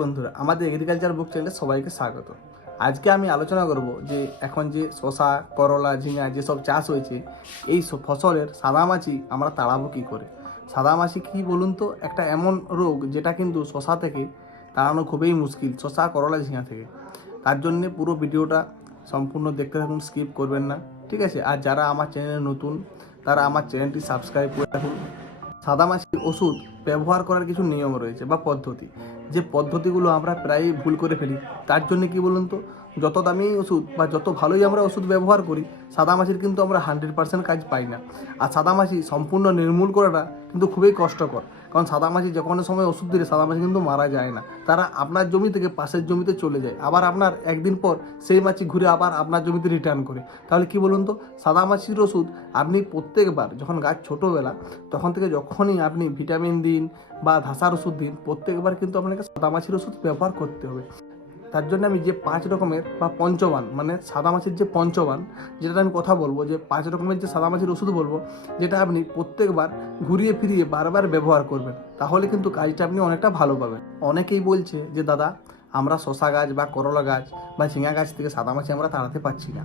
বন্ধুরা, আমাদের এগ্রিকালচার বুক চ্যানেলে সবাইকে স্বাগত। আজকে আমি আলোচনা করব যে এখন যে শশা করলা, ঝিঙা যেসব চাষ হয়েছে, এই ফসলের সাদামাছি আমরা তাড়াবো কী করে? সাদামাছি কী বলুন তো? একটা এমন রোগ যেটা কিন্তু শশা থেকে তাড়ানো খুবই মুশকিল শশা করলা, ঝিঙা থেকে। তার জন্যে পুরো ভিডিওটা সম্পূর্ণ দেখতে থাকুন স্কিপ করবেন না। ঠিক আছে? আর যারা আমার চ্যানেলে নতুন, তারা আমার চ্যানেলটি সাবস্ক্রাইব করে রাখুন। সাদামাছির ওষুধ ব্যবহার করার কিছু নিয়ম রয়েছে বা পদ্ধতি। যে পদ্ধতিগুলো আমরা প্রায়ই ভুল করে ফেলি, তার জন্য কি বলুন তো? যত দামি ওষুধ বা যত ভালোই আমরা ওষুধ ব্যবহার করি সাদা মাছির কিন্তু আমরা হান্ড্রেড পার্সেন্ট কাজ পাই না। আর সাদা মাছি সম্পূর্ণ নির্মূল করাটা কিন্তু খুবই কষ্টকর। কারণ সাদা মাছি যে কোনো সময় ওষুধ দিলে সাদা মাছি কিন্তু মারা যায় না। তারা আপনার জমি থেকে পাশের জমিতে চলে যায়। আবার আপনার একদিন পর সেই মাছি ঘুরে আবার আপনার জমিতে রিটার্ন করে। তাহলে কি বলুন তো? সাদা মাছির ওষুধ আপনি প্রত্যেকবার যখন গাছ ছোটোবেলা, তখন থেকে যখনই আপনি ভিটামিন দিন বা ধাসার ওষুধ দিন, প্রত্যেকবার কিন্তু আপনাকে সাদা মাছির ওষুধ ব্যবহার করতে হবে। তার জন্য আমি যে পাঁচ রকমের বা পঞ্চবান মানে সাদামাছির যে পঞ্চবান যেটা আমি কথা বলব, যে পাঁচ রকমের যে সাদামাছির ওষুধ বলব, যেটা আপনি প্রত্যেকবার ঘুরিয়ে ফিরিয়ে বারবার ব্যবহার করবেন, তাহলে কিন্তু কাজটা আপনি অনেকটা ভালো পাবেন। অনেকেই বলছে যে, দাদা, আমরা শশা গাছ বা করলা গাছ বা ঝিঙা গাছ থেকে সাদা মাছি আমরা তাড়াতে পারছি না।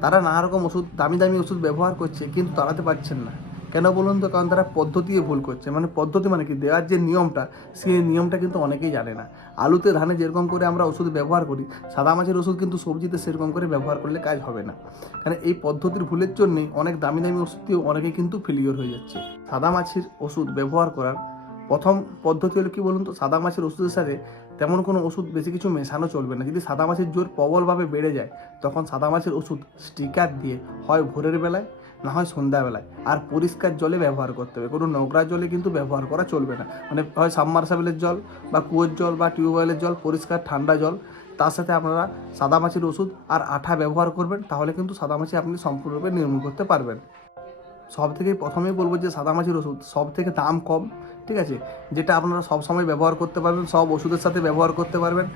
তারা নানা রকম ওষুধ, দামি দামি ওষুধ ব্যবহার করছে, কিন্তু তাড়াতে পারছেন না। কেন বলুন তো? কারণ তারা পদ্ধতি ভুল করছে। মানে পদ্ধতি মানে কি? দেওয়ার যে নিয়মটা সেই নিয়মটা কিন্তু অনেকেই জানে না। আলুতে ধানে যেরকম করে আমরা ওষুধ ব্যবহার করি, সাদা মাছের ওষুধ কিন্তু সবজিতে সেরকম করে ব্যবহার করলে কাজ হবে না। কারণ এই পদ্ধতির ভুলের জন্যে অনেক দামি দামি ওষুধ অনেকে কিন্তু ফেলিওর হয়ে যাচ্ছে। সাদা মাছের ওষুধ ব্যবহার করার প্রথম পদ্ধতি হলো কি বলুন তো? সাদা মাছের ওষুধের সাথে তেমন কোনো ওষুধ বেশি কিছু মেশানো চলবে না। যদি সাদা মাছের জোর প্রবলভাবে বেড়ে যায়, তখন সাদা মাছের ওষুধ স্টিকার দিয়ে হয় ভোরের বেলায়। না হয় সন্ধ্যাবেলায়। আর পরিষ্কার জলে ব্যবহার করতে হবে। কোনো নোংরা জলে কিন্তু ব্যবহার করা চলবে না। মানে হয় সাবমার্সাবেলের জল বা কুয়োর জল বা টিউবওয়েলের জল, পরিষ্কার ঠান্ডা জল, তার সাথে আপনারা সাদা মাছের ওষুধ আর আঠা ব্যবহার করবেন, তাহলে কিন্তু সাদা মাছি আপনি সম্পূর্ণরূপে নির্মূল করতে পারবেন। সব থেকে প্রথমেই বলব যে সাদা মাছের ওষুধ সব থেকে দাম কম, ঠিক আছে? যেটা আপনারা সব সময় ব্যবহার করতে পারবেন, সব ওষুধের সাথে ব্যবহার করতে পারবেন।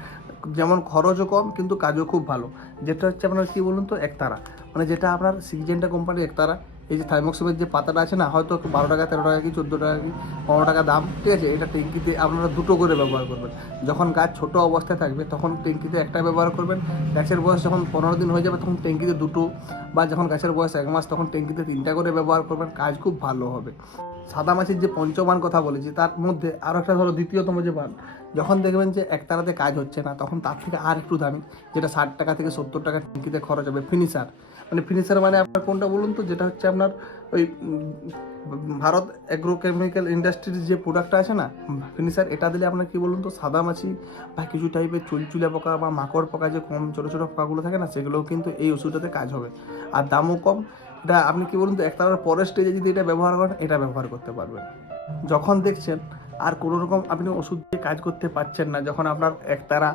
যেমন খরচও কম, কিন্তু কাজও খুব ভালো। যেটা হচ্ছে আপনার কী বলুন তো, একতারা। মানে যেটা আপনার সিজেন্টা কোম্পানির একতারা। এই যে থাইমক্সিমের যে পাতাটা আছে না, হয়তো বারো টাকা, তেরো টাকা কি চোদ্দ টাকা কি, পনেরো টাকা দাম, ঠিক আছে? এটা ট্যাঙ্কিতে আপনারা দুটো করে ব্যবহার করবেন। যখন গাছ ছোট অবস্থায় থাকবে, তখন ট্যাঙ্কিতে একটা ব্যবহার করবেন। গাছের বয়স যখন পনেরো দিন হয়ে যাবে, তখন ট্যাঙ্কিতে দুটো, বা যখন গাছের বয়স এক মাস, তখন ট্যাঙ্কিতে তিনটা করে ব্যবহার করবেন। কাজ খুব ভালো হবে। সাদা মাছের যে পঞ্চবান কথা বলেছি, তার মধ্যে আরও একটা ধরো দ্বিতীয়তম যে বান, যখন দেখবেন যে একতারাতে কাজ হচ্ছে না, তখন তার থেকে আর একটু দামি, যেটা ষাট টাকা থেকে সত্তর টাকা ট্যাঙ্কিতে খরচ হবে ফিনিশার মানে ফিনিশার মানে আপনার কোনটা বলুন তো, যেটা হচ্ছে আপনার ওই ভারত অ্যাগ্রোকেমিক্যাল ইন্ডাস্ট্রির যে প্রোডাক্টটা আছে না ফিনিশার এটা দিলে আপনার কি বলুন তো, সাদা মাছি বা কিছু টাইপের চুলচুলে পোকা বা মাকড় পোকা যে কম ছোটো ছোটো পোকাগুলো থাকে না, সেগুলোও কিন্তু এই ওষুধটাতে কাজ হবে। আর দামও কম এটা আপনি কি বলুন তো একতারার পরের স্টেজে যদি এটা ব্যবহার করেন, এটা ব্যবহার করতে পারবেন। যখন দেখছেন, আর কোনো রকম আপনি ওষুধ দিয়ে কাজ করতে পারছেন না, যখন আপনার একতারা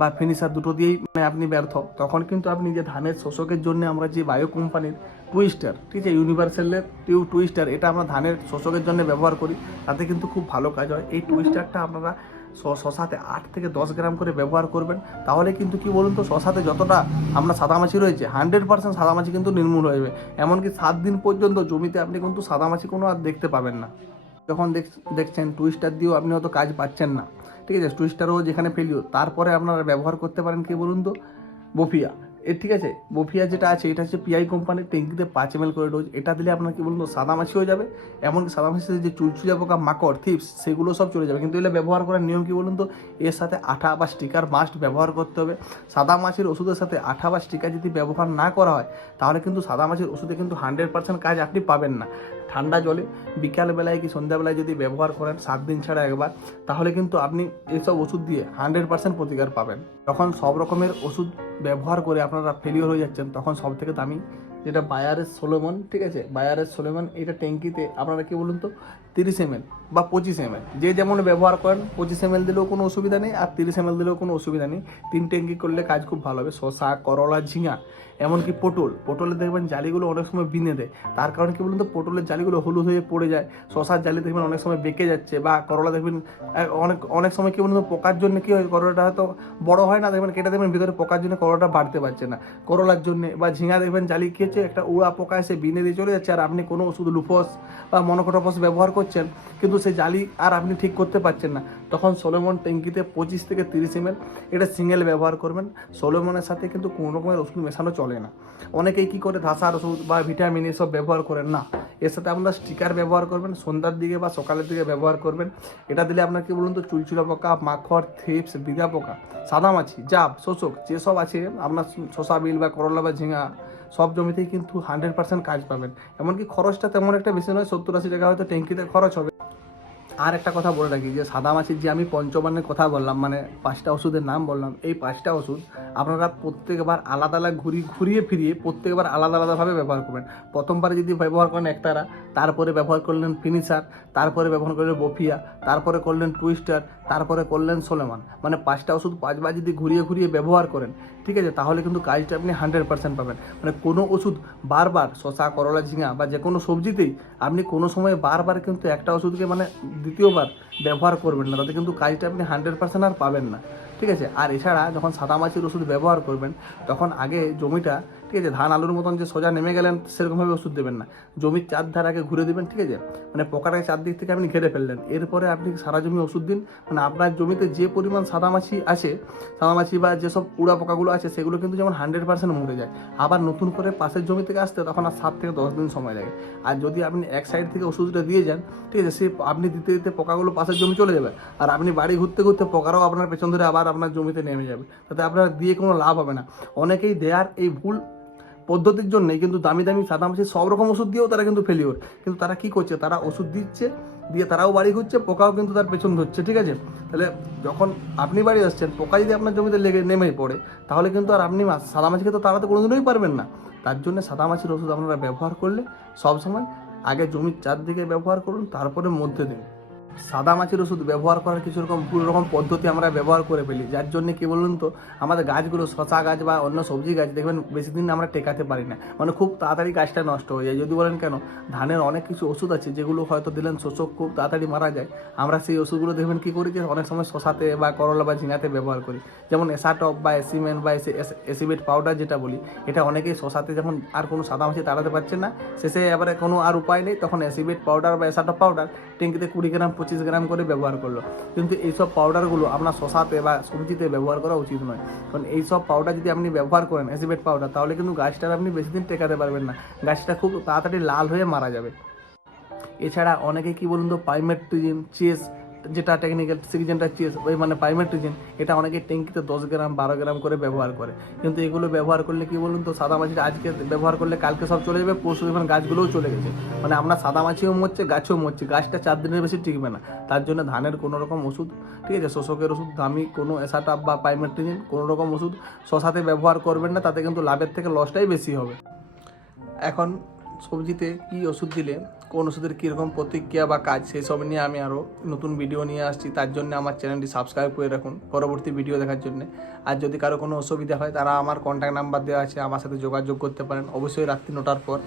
বা ফিনিশার দুটো দিয়েই মানে আপনি ব্যর্থ, তখন কিন্তু আপনি যে ধানের শোষকের জন্য আমরা যে বায়ো কোম্পানির টুইস্টার ঠিক আছে ইউনিভার্সালের টিউ টুইস্টার এটা আমরা ধানের শোষকের জন্য ব্যবহার করি, তাতে কিন্তু খুব ভালো কাজ হয়। এই টুইস্টারটা আপনারা শশাতে আট থেকে দশ গ্রাম করে ব্যবহার করবেন। তাহলে কিন্তু কি বলুন তো শশাতে যতটা আমরা সাদামাছি রয়েছে হান্ড্রেড পার্সেন্ট সাদামাছি কিন্তু নির্মূল হয়ে যাবে। এমনকি সাত দিন পর্যন্ত জমিতে আপনি কিন্তু সাদামাছি কোনো আর দেখতে পাবেন না। যখন দেখ- দেখছেন টুইস্টার দিয়েও আপনি হয়তো কাজ পাচ্ছেন না। ঠিক আছে টুইস্টারও যেখানে ফেলিও তারপরে আপনারা ব্যবহার করতে পারেন কি বলুন তো, বফিয়া। এর ঠিক আছে? বফিয়া যেটা আছে, এটা হচ্ছে পিআই কোম্পানির ট্যাঙ্কিতে পাঁচ এম করে ডোজ এটা দিলে আপনার কি বলুন তো সাদামাছি হয়ে যাবে। এমনকি সাদামাছিতে যে চুলচুলা পোকা, মাকড় থিপস সেগুলো সব চলে যাবে। কিন্তু এগুলো ব্যবহার করার নিয়ম কি বলুন তো, এর সাথে আঠা বা স্টিকার মাস্ট ব্যবহার করতে হবে। সাদা মাছির ওষুধের সাথে আঠা বা স্টিকার যদি ব্যবহার না করা হয়, তাহলে কিন্তু সাদা মাছির ওষুধে কিন্তু হান্ড্রেড পার্সেন্ট কাজ আপনি পাবেন না। ঠান্ডা জলে বিকালবেলায় কি সন্ধ্যাবেলায় যদি ব্যবহার করেন সাত দিন ছাড়া একবার, তাহলে কিন্তু আপনি এইসব ওষুধ দিয়ে হান্ড্রেড পার্সেন্ট প্রতিকার পাবেন। যখন সব রকমের ওষুধ ব্যবহার করে আপনারা ফেলিওর হয়ে যাচ্ছেন, তখন সব থেকে দামি যেটা বায়ারের সোলোমন ঠিক আছে? বায়ারের সোলোমন এটা ট্যাঙ্কিতে, আপনারা কি বলুন তো? তিরিশ এম বা পঁচিশ এম যে যেমন ব্যবহার করেন, পঁচিশ এম দিলেও কোনো অসুবিধা নেই আর তিরিশ এম দিলেও কোনো অসুবিধা নেই। তিন ট্যাঙ্কি করলে কাজ খুব ভালো হবে। শশা করলা, ঝিঙা, এমনকি পটল। পটলে দেখবেন জালিগুলো অনেক সময় বিনে দেয়। তার কারণে কি বলুন তো? পটলের জালিগুলো হলুদ হয়ে পড়ে যায়। শশার জালি দেখবেন অনেক সময় বেঁকে যাচ্ছে বা করলা দেখবেন অনেক অনেক সময় কী বলুন তো? পোকার জন্য কী হয়? করলাটা হয়তো বড় হয় না, দেখবেন কেটে দেখবেন ভিতরে পোকার জন্য করলাটা বাড়তে পারছে না। করলার জন্য বা ঝিঙা দেখবেন জালি হচ্ছে একটা উড়া পোকা এসে বিনে দিয়ে চলে যাচ্ছে আর আপনি কোনো ওষুধ লুফোস বা মনোকোটোপস ব্যবহার করছেন করছেন, কিন্তু সেই জালি আর আপনি ঠিক করতে পারছেন না। তখন সোলোমন ট্যাঙ্কিতে পঁচিশ থেকে তিরিশ এম এটা সিঙ্গেল ব্যবহার করবেন। সোলোমনের সাথে কিন্তু কোনো রকমের ওষুধ মেশানো চলে না। অনেকেই কী করে, ধাসার ওষুধ বা ভিটামিন এসব ব্যবহার করেন না। এর সাথে আপনারা স্টিকার ব্যবহার করবেন, সন্ধ্যার দিকে বা সকালের দিকে ব্যবহার করবেন। এটা দিলে আপনার কি বলুন তো, চুলচুলা পোকা মাখড় থিপস, বিঘা পোকা, সাদামাছি, জাব, শোষক, যেসব আছে, আপনার শশা বিল বা করলা বা ঝিঙা সব জমিতেই কিন্তু হান্ড্রেড পার্সেন্ট কাজ পাবেন। এমনকি খরচটা তেমন একটা বেশি নয়, সত্তর আশি টাকা হয়তো ট্যাঙ্কিতে খরচ হবে। আর একটা কথা বলে রাখি, যে সাদা মাছির যে আমি পঞ্চবানের কথা বললাম মানে পাঁচটা ওষুধের নাম বললাম, এই পাঁচটা ওষুধ আপনারা প্রত্যেকবার আলাদা আলাদা ঘুরি, ঘুরিয়ে ফিরিয়ে প্রত্যেকবার আলাদা আলাদাভাবে ব্যবহার করবেন। প্রথমবারে যদি ব্যবহার করেন একতারা, তারপরে ব্যবহার করলেন ফিনিশার, তারপরে ব্যবহার করলেন বফিয়া, তারপরে করলেন টুইস্টার তারপরে করলেন সোলেমান। মানে পাঁচটা ওষুধ পাঁচবার যদি ঘুরিয়ে ঘুরিয়ে ব্যবহার করেন, ঠিক আছে, তাহলে কিন্তু কাজটা আপনি হান্ড্রেড পার্সেন্ট পাবেন। মানে কোনো ওষুধ বারবার শশা করলা, ঝিঙা বা যে কোনো সবজিতেই আপনি কোনো সময় বারবার কিন্তু একটা ওষুধকে মানে দ্বিতীয়বার ব্যবহার করবেন না। তাতে কিন্তু কাজটা আপনি হান্ড্রেড পার্সেন্ট আর পাবেন না। ঠিক আছে, আর এছাড়া যখন সাদা মাছির ওষুধ ব্যবহার করবেন, তখন আগে জমিটা ঠিক আছে, ধান, আলুর মতন যে সোজা নেমে গেলেন, সেরকমভাবে ওষুধ দেবেন না। জমির চার ধার আগে ঘুরে দেবেন, ঠিক আছে? মানে পোকাটাকে চারদিক থেকে আপনি ঘিরে ফেললেন। এরপরে আপনি সারা জমি ওষুধ দিন। মানে আপনার জমিতে যে পরিমাণ সাদামাছি আছে, সাদামাছি বা যেসব উড়া পোকাগুলো আছে, সেগুলো কিন্তু যেমন হান্ড্রেড পার্সেন্ট মরে যায়। আবার নতুন করে পাশের জমি থেকে আসতে তখন আর সাত থেকে দশ দিন সময় লাগে। আর যদি আপনি এক সাইড থেকে ওষুধটা দিয়ে যান, ঠিক আছে, সে আপনি দিতে দিতে পোকাগুলো পাশের জমি চলে যাবে। আর আপনি বাড়ি ঘুরতে ঘুরতে পোকারাও আপনার পেছন ধরে আবার আপনার জমিতে নেমে যাবে। তাতে আপনার দিয়ে কোনো লাভ হবে না। অনেকেই দেয়ার এই ভুল পদ্ধতির জন্যই কিন্তু দামি দামি সাদামাছি সব রকম ওষুধ দিয়েও তারা কিন্তু ফেলিওর কিন্তু তারা কি করছে? তারা ওষুধ দিচ্ছে, দিয়ে তারাও বাড়ি ঘুরছে, পোকাও কিন্তু তার পেছন ধরছে, ঠিক আছে? তাহলে যখন আপনি বাড়ি আসছেন, পোকা যদি আপনার জমিতে লেগে নেমে পড়ে, তাহলে কিন্তু আর আপনি মা- সাদামাছিকে তো তাড়াতে কোনোদিনই পারবেন না। তার জন্য সাদামাছির ওষুধ আপনারা ব্যবহার করলে সবসময় আগে জমির চারদিকে ব্যবহার করুন, তারপরে মধ্যে দিন। সাদা মাছের ওষুধ ব্যবহার করার কিছু রকম ভুল রকম পদ্ধতি আমরা ব্যবহার করে ফেলি। যার জন্য কি বলুন তো, আমাদের গাছগুলো শশা গাছ বা অন্য সবজি গাছ দেখবেন বেশি দিন আমরা টেকাতে পারি না। মানে খুব তাড়াতাড়ি গাছটা নষ্ট হয়ে যায়। যদি বলেন কেন, ধানের অনেক কিছু ওষুধ আছে, যেগুলো হয়তো দিলেন শোষক খুব তাড়াতাড়ি মারা যায়। আমরা সেই ওষুধগুলো দেখবেন কী করি যে, অনেক সময় শশাতে বা করলা বা ঝিঙাতে ব্যবহার করি। যেমন এসাটপ বা এসিমেন বা এসি এসিবেট পাউডার যেটা বলি, এটা অনেকেই শশাতে যখন আর কোনো সাদা মাছি তাড়াতে পারছে না, শেষে এবারে কোনো আর উপায় নেই। তখন অ্যাসিবেট পাউডার বা এসাটপ পাউডার ট্যাঙ্কিতে কুড়ি গ্রাম পঁচিশ গ্রাম করে ব্যবহার করল। কিন্তু এইসব পাউডারগুলো আপনার শশাতে বা সবজিতে ব্যবহার করা উচিত নয়। কারণ এইসব পাউডার যদি আপনি ব্যবহার করেন অ্যাসিবেট পাউডার তাহলে কিন্তু গাছটার আপনি বেশি দিন টেকাতে পারবেন না। গাছটা খুব তাড়াতাড়ি লাল হয়ে মারা যাবে। এছাড়া অনেকে কি বলুন তো পাইমেট্রিজিন চেস যেটা টেকনিক্যাল সিরিজেনটা ওই মানে পাইমেট্রিজিন এটা অনেকে ট্যাঙ্কিতে দশ গ্রাম, বারো গ্রাম করে ব্যবহার করে। কিন্তু এগুলো ব্যবহার করলে কি বলুন তো, সাদা মাছিটা আজকে ব্যবহার করলে কালকে সব চলে যাবে, পরশু দেখবেন গাছগুলোও চলে গেছে। মানে আপনার সাদা মাছিও মরছে, গাছও মরছে, গাছটা চার দিনের বেশি টিকবে না। তার জন্য ধানের কোনো রকম ওষুধ, ঠিক আছে, শোষকের ওষুধ, দামি কোনো এসাটাপ বা পাইমেট্রিজিন কোনো রকম ওষুধ শশাতে ব্যবহার করবেন না, তাতে কিন্তু লাভের থেকে লসটাই বেশি হবে। এখন সবজিতে কি ওষুধ দিলে কোন ওষুধের কীরকম প্রতিক্রিয়া বা কাজ, সেই সব নিয়ে আমি আরও নতুন ভিডিও নিয়ে আসছি। তার জন্য আমার চ্যানেলটি সাবস্ক্রাইব করে রাখুন পরবর্তী ভিডিও দেখার জন্য। আর যদি কারও কোনো অসুবিধা হয়, তারা আমার কন্ট্যাক্ট নাম্বার দেওয়া আছে, আমার সাথে যোগাযোগ করতে পারেন। অবশ্যই রাত্রি নটার পর।